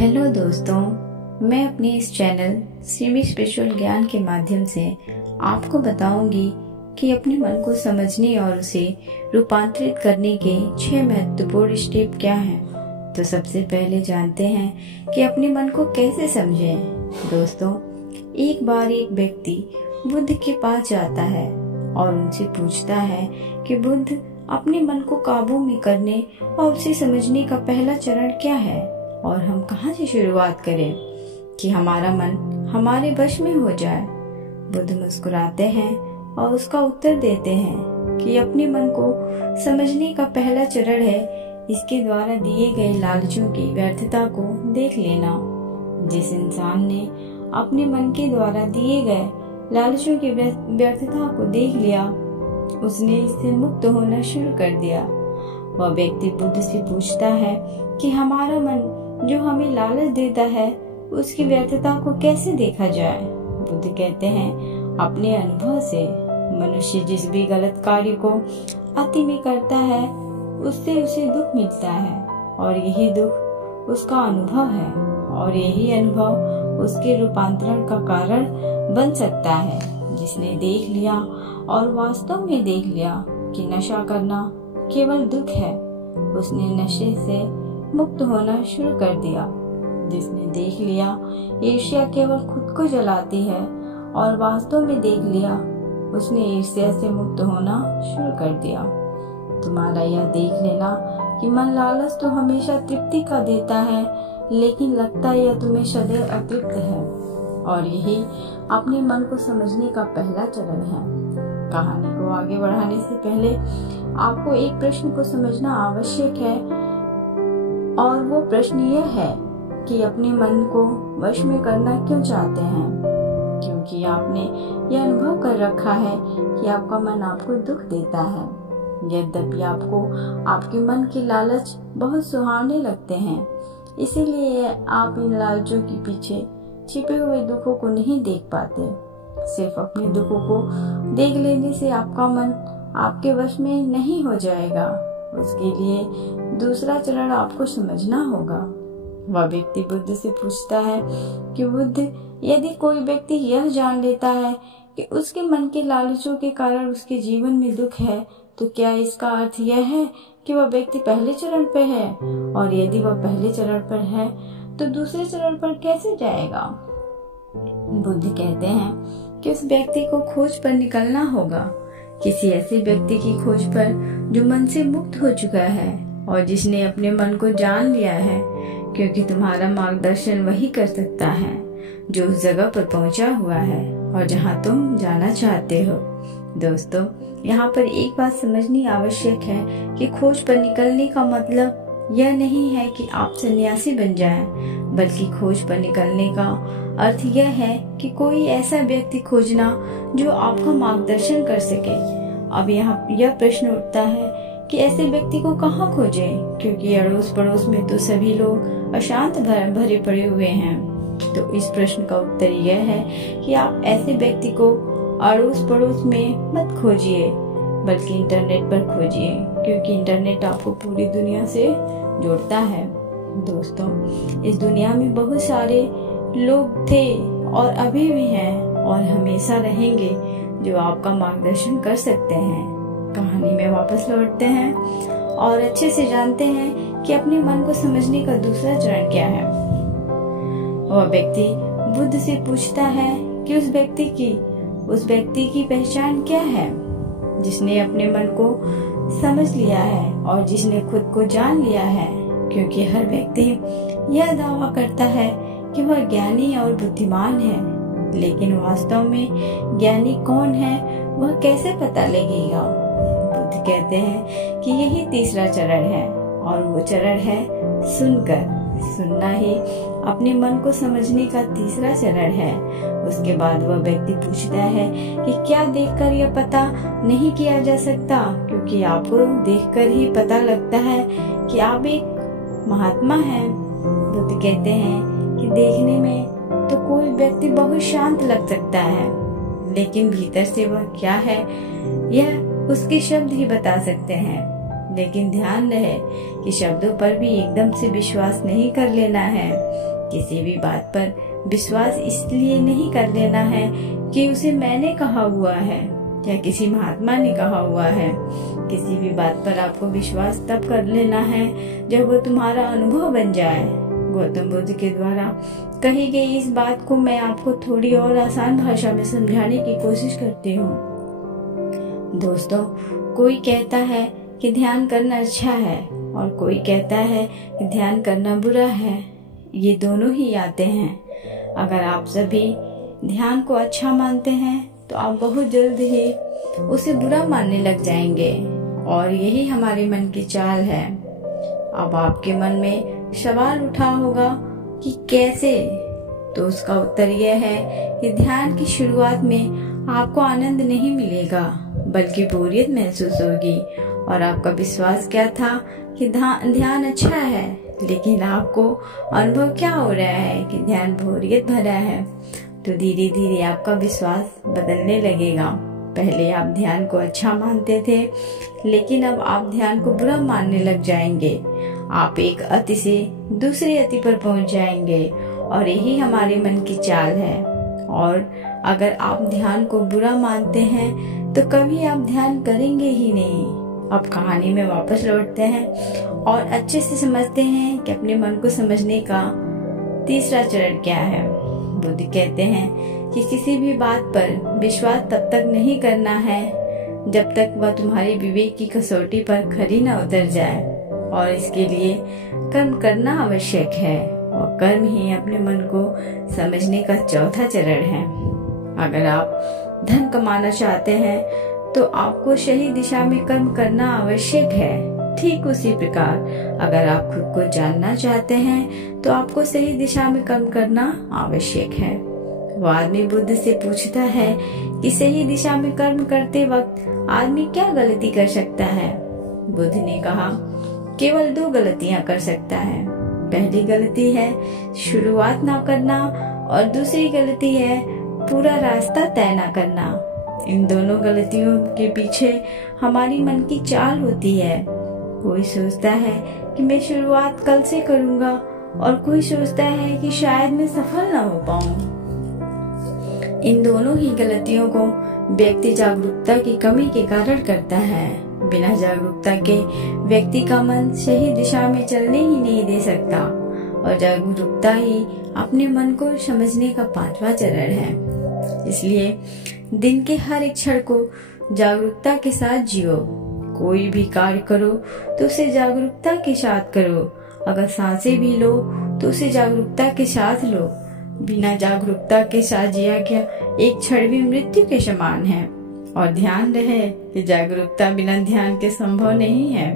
Hello दोस्तों, मैं अपने इस चैनल सिमी स्पिरिचुअल ज्ञान के माध्यम से आपको बताऊंगी कि अपने मन को समझने और उसे रूपांतरित करने के 6 महत्वपूर्ण स्टेप क्या हैं। तो सबसे पहले जानते हैं कि अपने मन को कैसे समझें। दोस्तों, एक बार एक व्यक्ति बुद्ध के पास जाता है और उनसे पूछता है कि बुद्ध, अपने मन को काबू में करने और उसे समझने का पहला चरण क्या है और हम कहाँ से शुरुआत करें कि हमारा मन हमारे वश में हो जाए। बुद्ध मुस्कुराते हैं और उसका उत्तर देते हैं कि अपने मन को समझने का पहला चरण है इसके द्वारा दिए गए लालचों की व्यर्थता को देख लेना। जिस इंसान ने अपने मन के द्वारा दिए गए लालचों की व्यर्थता को देख लिया, उसने इससे मुक्त होना शुरू कर दिया। वह व्यक्ति बुद्ध से पूछता है कि हमारा मन जो हमें लालच देता है उसकी व्यर्थता को कैसे देखा जाए। बुद्ध कहते हैं, अपने अनुभव से। मनुष्य जिस भी गलत कार्य को अति में करता है उससे उसे दुख मिलता है और यही दुख उसका अनुभव है और यही अनुभव उसके रूपांतरण का कारण बन सकता है। जिसने देख लिया और वास्तव में देख लिया कि नशा करना केवल दुख है, उसने नशे से मुक्त होना शुरू कर दिया। जिसने देख लिया ईर्ष्या केवल खुद को जलाती है और वास्तव में देख लिया, उसने ईर्ष्या से मुक्त होना शुरू कर दिया। तुम्हारा यह देख लेना कि मन लालच तो हमेशा तृप्ति का देता है, लेकिन लगता यह तुम्हें सदैव अतृप्त है, और यही अपने मन को समझने का पहला चरण है। कहानी को आगे बढ़ाने से पहले आपको एक प्रश्न को समझना आवश्यक है, और वो प्रश्न यह है कि अपने मन को वश में करना क्यों चाहते हैं। क्योंकि आपने यह अनुभव कर रखा है कि आपका मन आपको दुख देता है। यद्यपि आपको आपके मन के लालच बहुत सुहावने लगते हैं, इसीलिए आप इन लालचों के पीछे छिपे हुए दुखों को नहीं देख पाते। सिर्फ अपने दुखों को देख लेने से आपका मन आपके वश में नहीं हो जाएगा। उसके लिए दूसरा चरण आपको समझना होगा। वह व्यक्ति बुद्ध से पूछता है कि बुद्ध, यदि कोई व्यक्ति यह जान लेता है कि उसके मन के लालचों के कारण उसके जीवन में दुख है, तो क्या इसका अर्थ यह है कि वह व्यक्ति पहले चरण पर है? और यदि वह पहले चरण पर है तो दूसरे चरण पर कैसे जाएगा? बुद्ध कहते हैं कि उस व्यक्ति को खोज पर निकलना होगा, किसी ऐसे व्यक्ति की खोज पर जो मन से मुक्त हो चुका है और जिसने अपने मन को जान लिया है, क्योंकि तुम्हारा मार्गदर्शन वही कर सकता है जो उस जगह पर पहुंचा हुआ है और जहां तुम जाना चाहते हो। दोस्तों, यहाँ पर एक बात समझनी आवश्यक है कि खोज पर निकलने का मतलब यह नहीं है कि आप सन्यासी बन जाएं, बल्कि खोज पर निकलने का अर्थ यह है कि कोई ऐसा व्यक्ति खोजना जो आपका मार्गदर्शन कर सके। अब यहाँ यह प्रश्न उठता है कि ऐसे व्यक्ति को कहाँ खोजें, क्योंकि अड़ोस पड़ोस में तो सभी लोग अशांत भरे पड़े हुए हैं। तो इस प्रश्न का उत्तर यह है कि आप ऐसे व्यक्ति को अड़ोस पड़ोस में मत खोजिए, बल्कि इंटरनेट पर खोजिए, क्योंकि इंटरनेट आपको पूरी दुनिया से जोड़ता है। दोस्तों, इस दुनिया में बहुत सारे लोग थे और अभी भी हैं और हमेशा रहेंगे जो आपका मार्गदर्शन कर सकते हैं। कहानी में वापस लौटते हैं और अच्छे से जानते हैं कि अपने मन को समझने का दूसरा चरण क्या है। वह व्यक्ति बुद्ध से पूछता है कि उस व्यक्ति की पहचान क्या है, जिसने अपने मन को समझ लिया है और जिसने खुद को जान लिया है। क्योंकि हर व्यक्ति यह दावा करता है कि वह ज्ञानी और बुद्धिमान है, लेकिन वास्तव में ज्ञानी कौन है वह कैसे पता लगेगा। बुद्ध कहते हैं कि यही तीसरा चरण है, और वो चरण है सुनकर। सुनना ही अपने मन को समझने का तीसरा चरण है। उसके बाद वह व्यक्ति पूछता है कि क्या देखकर यह पता नहीं किया जा सकता, क्योंकि आपको देखकर ही पता लगता है कि आप एक महात्मा हैं। बुद्ध कहते हैं कि देखने में तो कोई व्यक्ति बहुत शांत लग सकता है, लेकिन भीतर से वह क्या है यह उसके शब्द ही बता सकते हैं। लेकिन ध्यान रहे कि शब्दों पर भी एकदम से विश्वास नहीं कर लेना है। किसी भी बात पर विश्वास इसलिए नहीं कर लेना है कि उसे मैंने कहा हुआ है या किसी महात्मा ने कहा हुआ है। किसी भी बात पर आपको विश्वास तब कर लेना है जब वो तुम्हारा अनुभव बन जाए। गौतम बुद्ध के द्वारा कही गई इस बात को मैं आपको थोड़ी और आसान भाषा में समझाने की कोशिश करती हूँ। दोस्तों, कोई कहता है कि ध्यान करना अच्छा है और कोई कहता है कि ध्यान करना बुरा है। ये दोनों ही आते हैं। अगर आप सभी ध्यान को अच्छा मानते हैं तो आप बहुत जल्द ही उसे बुरा मानने लग जाएंगे और यही हमारे मन की चाल है। अब आपके मन में सवाल उठा होगा कि कैसे, तो उसका उत्तर यह है कि ध्यान की शुरुआत में आपको आनंद नहीं मिलेगा बल्कि बोरियत महसूस होगी और आपका विश्वास क्या था कि ध्यान अच्छा है, लेकिन आपको अनुभव क्या हो रहा है कि ध्यान बोरियत भरा है। तो धीरे धीरे आपका विश्वास बदलने लगेगा। पहले आप ध्यान को अच्छा मानते थे, लेकिन अब आप ध्यान को बुरा मानने लग जाएंगे। आप एक अति से दूसरे अति पर पहुंच जाएंगे और यही हमारे मन की चाल है। और अगर आप ध्यान को बुरा मानते हैं तो कभी आप ध्यान करेंगे ही नहीं। अब कहानी में वापस लौटते हैं और अच्छे से समझते हैं कि अपने मन को समझने का तीसरा चरण क्या है। बुद्ध कहते हैं कि किसी भी बात पर विश्वास तब तक नहीं करना है जब तक वह तुम्हारी विवेक की कसौटी पर खरी न उतर जाए, और इसके लिए कर्म करना आवश्यक है और कर्म ही अपने मन को समझने का चौथा चरण है। अगर आप धन कमाना चाहते हैं तो आपको सही दिशा में कर्म करना आवश्यक है। ठीक उसी प्रकार अगर आप खुद को जानना चाहते हैं तो आपको सही दिशा में कर्म करना आवश्यक है। वो आदमी बुद्ध से पूछता है कि सही दिशा में कर्म करते वक्त आदमी क्या गलती कर सकता है। बुद्ध ने कहा, केवल 2 गलतियां कर सकता है। पहली गलती है शुरुआत ना करना और दूसरी गलती है पूरा रास्ता तय ना करना। इन दोनों गलतियों के पीछे हमारी मन की चाल होती है। कोई सोचता है कि मैं शुरुआत कल से करूंगा और कोई सोचता है कि शायद मैं सफल ना हो पाऊं। इन दोनों ही गलतियों को व्यक्ति जागरूकता की कमी के कारण करता है। बिना जागरूकता के व्यक्ति का मन सही दिशा में चलने ही नहीं दे सकता और जागरूकता ही अपने मन को समझने का 5वां चरण है। इसलिए दिन के हर एक क्षण को जागरूकता के साथ जियो। कोई भी कार्य करो तो उसे जागरूकता के साथ करो। अगर सांसें भी लो तो उसे जागरूकता के साथ लो। बिना जागरूकता के साथ जिया गया एक क्षण भी मृत्यु के समान है। और ध्यान रहे कि जागरूकता बिना ध्यान के संभव नहीं है।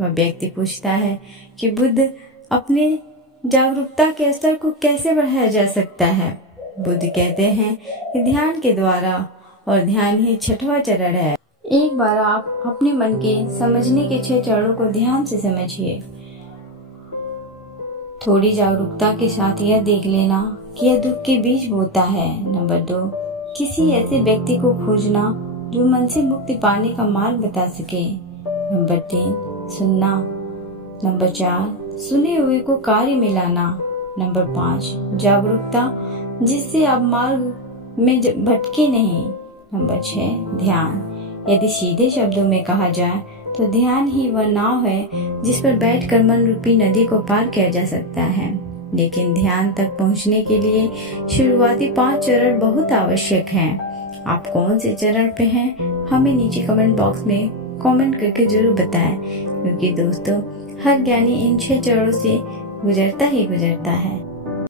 वह व्यक्ति पूछता है कि बुद्ध, अपने जागरूकता के स्तर को कैसे बढ़ाया जा सकता है। बुद्ध कहते हैं कि ध्यान के द्वारा, और ध्यान ही 6वां चरण है। एक बार आप अपने मन के समझने के 6 चरणों को ध्यान से समझिए। थोड़ी जागरूकता के साथ यह देख लेना कि यह दुख के बीज बोता है। नंबर 2, किसी ऐसे व्यक्ति को खोजना जो मन से मुक्ति पाने का मार्ग बता सके। नंबर 3, सुनना। नंबर 4, सुने हुए को कार्य में लाना। नंबर 5, जागरूकता जिससे आप मार्ग में भटके नहीं। नंबर 6, ध्यान। यदि सीधे शब्दों में कहा जाए तो ध्यान ही वह नाव है जिस पर बैठकर मन रूपी नदी को पार किया जा सकता है। लेकिन ध्यान तक पहुंचने के लिए शुरुआती 5 चरण बहुत आवश्यक हैं। आप कौन से चरण पे हैं हमें नीचे कमेंट बॉक्स में कमेंट करके जरूर बताएं, क्योंकि दोस्तों हर ज्ञानी इन 6 चरणों से गुजरता ही गुजरता है।